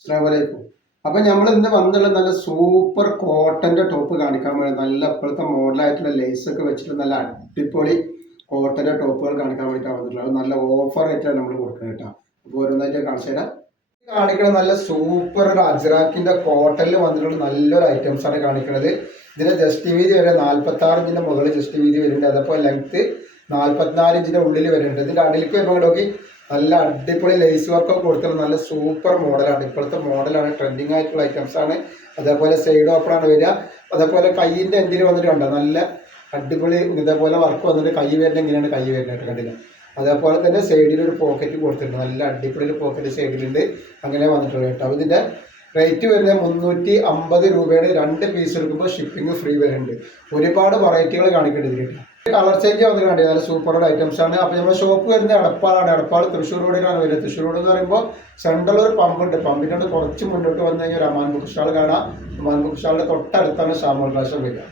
അസ്സലാമലൈക്കും. അപ്പൊ നമ്മൾ ഇന്ന് വന്നുള്ള നല്ല സൂപ്പർ കോട്ടന്റെ ടോപ്പ് കാണിക്കാൻ വേണ്ടി നല്ല ഇപ്പോഴത്തെ മോഡലായിട്ടുള്ള ലേസ് ഒക്കെ വെച്ചിട്ട് നല്ല അടിപൊളി കോട്ടന്റെ ടോപ്പുകൾ കാണിക്കാൻ വേണ്ടിയിട്ടാണ് വന്നിട്ടുള്ളത്. അത് നല്ല ഓഫർ ആയിട്ടാണ് നമ്മൾ കൊടുക്കുന്നത് കേട്ടോ. അപ്പോൾ ഓരോന്നായിട്ട് കാണിച്ചു തരാം. കാണിക്കുന്നത് നല്ല സൂപ്പർ ഒരു അജ്രാക്കിന്റെ കോട്ടനിൽ വന്നിട്ടുള്ള നല്ലൊരു ഐറ്റംസ് ആണ് കാണിക്കുന്നത്. ഇതിന്റെ ജസ്റ്റ് വീതി വരെ 46 ഇഞ്ചിന്റെ മുകളിൽ ജസ്റ്റ് വീതി വരുന്നുണ്ട്. അതേപോലെ ലെങ്ത് 44 ഇഞ്ചിന്റെ ഉള്ളിൽ വരുന്നുണ്ട്. ഇതിന്റെ അടിയിലേക്ക് വരുമ്പോൾ നോക്കി നല്ല അടിപൊളി ലേസ് വർക്കൊക്കെ കൊടുത്തിട്ട് നല്ല സൂപ്പർ മോഡലാണ്. ഇപ്പോഴത്തെ മോഡലാണ്, ട്രെൻഡിങ് ആയിട്ടുള്ള ഐറ്റംസ് ആണ്. അതേപോലെ സൈഡ് ഓപ്പൺ ആണ് വരിക. അതേപോലെ കൈയിന്റെ എന്തിന് വന്നിട്ട് കണ്ടോ നല്ല അടിപൊളി ഇതേപോലെ വർക്ക് വന്നിട്ട് കൈ വരുന്നത് എങ്ങനെയാണ് കൈ വരുന്നതായിട്ട് കണ്ടില്ല. അതേപോലെ തന്നെ സൈഡിൽ ഒരു പോക്കറ്റ് കൊടുത്തിട്ടുണ്ട്. നല്ല അടിപൊളി പോക്കറ്റ് സൈഡിലുണ്ട്. അങ്ങനെ വന്നിട്ടുള്ളത് കേട്ടോ. അപ്പോൾ ഇതിന്റെ റേറ്റ് വരുന്നത് 350 രൂപയാണ്. 2 പീസ് എടുക്കുമ്പോൾ ഷിപ്പിംഗ് ഫ്രീ വരുന്നുണ്ട്. ഒരുപാട് വെറൈറ്റികൾ കാണിക്കേണ്ടത് കേട്ടോ. കളർ ചേഞ്ച് വന്ന് കണ്ടത് നല്ല സൂപ്പർ ഐറ്റംസ് ആണ്. അപ്പോൾ നമ്മുടെ ഷോപ്പ് വരുന്നത് എടപ്പാളാണ്. എടപ്പാൾ തൃശ്ശൂർ റോഡിലാണ് വരുന്നത്. തൃശ്ശൂർ റോഡ് എന്ന് പറയുമ്പോൾ സെൻട്രൽ ഒരു പമ്പുണ്ട്. പമ്പിനോട് കുറച്ച് മുന്നോട്ട് വന്നു കഴിഞ്ഞാൽ ഒരു അമാൻ ബുക്ക് സ്റ്റാൾ കാണാം. അമാൻ ബുക്ക് സ്റ്റാളിന്റെ തൊട്ടടുത്താണ് ഷാമോൾ ഫാഷൻ വരിക.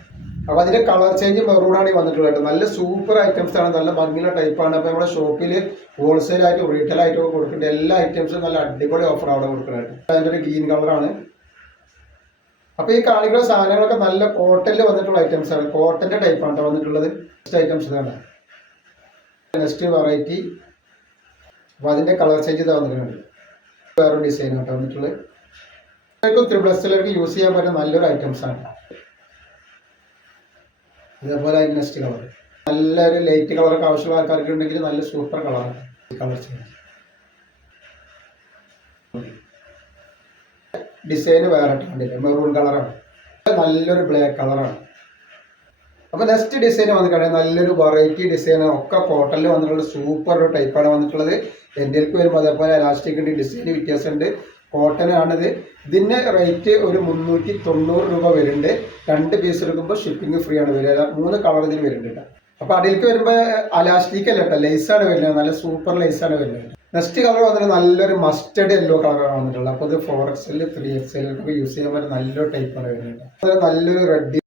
അപ്പോൾ അതിന്റെ കളർ ചേഞ്ച് മെറൂണാണ് വന്നിട്ടുള്ളത്. നല്ല സൂപ്പർ ഐറ്റംസ് ആണ്, നല്ല ഭംഗിയുള്ള ടൈപ്പാണ്. അപ്പോൾ നമ്മുടെ ഷോപ്പിൽ ഹോൾസെയിൽ ആയിട്ടും റീറ്റെയിൽ ആയിട്ടും ഒക്കെ കൊടുക്കുന്നുണ്ട്. എല്ലാ ഐറ്റംസും നല്ല അടിപൊളി ഓഫർ അവിടെ കൊടുക്കുന്നുണ്ട്. അതിൻ്റെ ഒരു ഗ്രീൻ കളറാണ്. അപ്പോൾ ഈ കാണിക്കുന്ന സാധനങ്ങളൊക്കെ നല്ല കോട്ടനിൽ വന്നിട്ടുള്ള ഐറ്റംസ് ആണ്. കോട്ടന്റെ ടൈപ്പാണ് വന്നിട്ടുള്ളത്. ഐറ്റംസ് ഇതാണ് നെക്സ്റ്റ് വെറൈറ്റി. അപ്പോൾ അതിന്റെ കളർ ചേഞ്ച് ഇതാ വന്നിട്ടുണ്ട്. വേറൊരു ഡിസൈൻ ആട്ടോ വന്നിട്ടുള്ളത്. 3+ലേക്ക് യൂസ് ചെയ്യാൻ പറ്റുന്ന നല്ലൊരു ഐറ്റംസ് ആണ്. അതേപോലെ അതിന്റെ നെക്സ്റ്റ് കളർ നല്ലൊരു ലൈറ്റ് കളറൊക്കെ ആവശ്യമുള്ള ആൾക്കാർക്ക് ഉണ്ടെങ്കിൽ നല്ല സൂപ്പർ കളറാണ്. കളർ ചേഞ്ച് ഡിസൈന് വേറെ കണ്ടില്ല, മെറൂൺ കളറാണ്. നല്ലൊരു ബ്ലാക്ക് കളറാണ്. അപ്പോൾ നെക്സ്റ്റ് ഡിസൈൻ വന്നിട്ടാണ് നല്ലൊരു വെറൈറ്റി ഡിസൈനാണ്. ഒക്കെ കോട്ടണിൽ വന്നിട്ടുള്ള സൂപ്പർ ഒരു ടൈപ്പാണ് വന്നിട്ടുള്ളത്. എൻ്റെക്ക് വരുമ്പോൾ അതേപോലെ എലാസ്റ്റിക്കിൻ്റെ ഡിസൈൻ വ്യത്യാസമുണ്ട്. കോട്ടൺ ആണിത്. ഇതിന് റേറ്റ് ഒരു 390 രൂപ വരുന്നുണ്ട്. 2 പീസ് എടുക്കുമ്പോൾ ഷിപ്പിംഗ് ഫ്രീ ആണ് വരിക. 3 കളർ ഇതിന് വരുന്നുണ്ട്. അപ്പോൾ അടിയിലേക്ക് വരുമ്പോൾ അലാസ്റ്റിക് അല്ല കേട്ടോ, ലേസാണ് വരുന്നത്. നല്ല സൂപ്പർ ലേസാണ് വരുന്നത്. നെക്സ്റ്റ് കളർ വന്നിട്ട് നല്ലൊരു മസ്റ്റർഡ് യെല്ലോ കളറാണ് വന്നിട്ടുള്ളത്. അപ്പോൾ ഇത് 4XL 3XL യൂസ് ചെയ്യാൻ പറ്റുന്ന നല്ലൊരു ടൈപ്പാണ് വരുന്നത്. നല്ലൊരു റെഡ്